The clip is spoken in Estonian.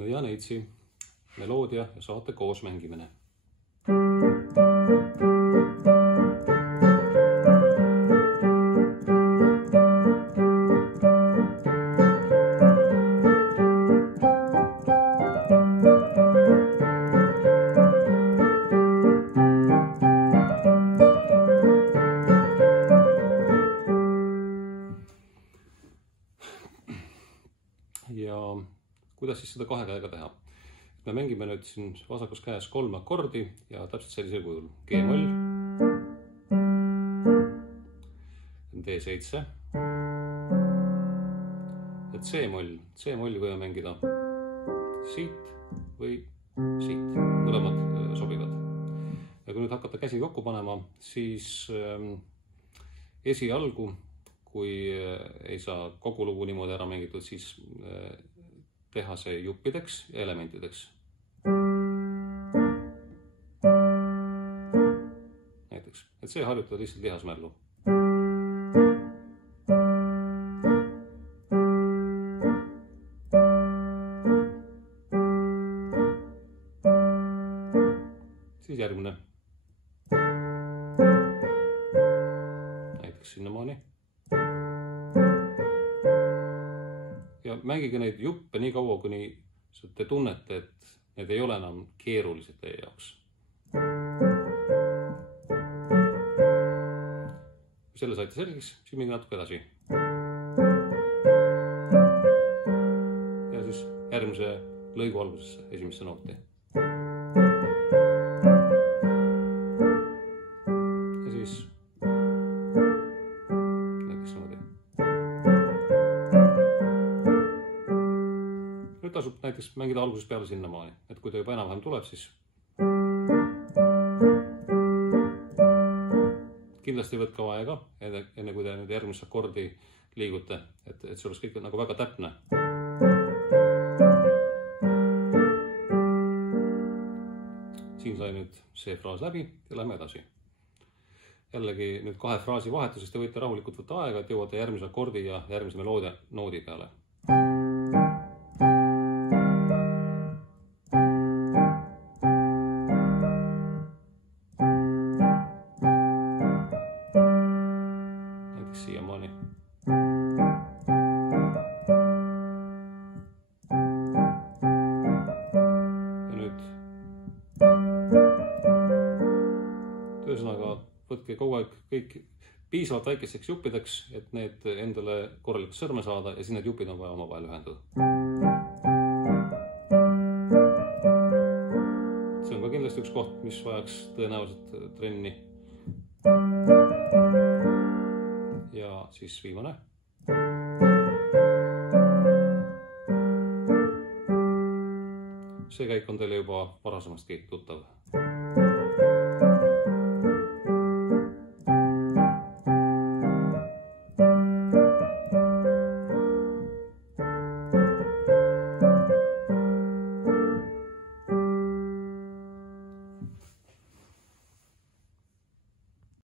Nõia Neitsi, meloodia ja saate koos mängimine. Ja kuidas siis seda kahe käega teha? Me mängime nüüd siin vasakus käes 3 akordi ja täpselt sellisel kujul. G-moll, D7 ja C-moll. C-molli võime mängida siit või siit. Mõlemad sobivad. Ja kui nüüd hakata käsi kokku panema, siis esialgu, kui ei saa kogu lugu niimoodi ära mängitud, siis teha see juppideks ja elementideks. Näiteks, et see harjutada lihtsalt lihasmällu. Siis järgmine. Näiteks sinnamaani. Ja mängige neid juppe nii kaua, kuni te tunnete, et need ei ole enam keerulised teie jaoks. Kui selle saite selgeks, siis minge natuke edasi. Ja siis järgmise lõigu algusesse, esimesse nooti. Ja siis näiteks niimoodi. Nüüd tasub näiteks mängida algusest peale sinnamaani, et kui ta juba enam-vähem tuleb, siis kindlasti võtke aega, enne kui te nüüd järgmisse akordi liigute, et see oleks kõik nagu väga täpne. Siin sai nüüd see fraas läbi ja lähme edasi. Jällegi nüüd 2 fraasi vahetusest te võite rahulikult võtta aega, et jõuate järgmise akordi ja järgmise meloodia noodi peale. Näiteks siiamaani. Ja nüüd ühesõnaga võtke kogu aeg kõik piisavalt väikesteks juppideks, et need endale korralikult sõrme saada ja siis need jupid on vaja omavahel ühendada. See on ka kindlasti üks koht, mis vajaks tõenäoliselt trenni. Ja siis viimane. See käik on teile juba varasemastki tuttav.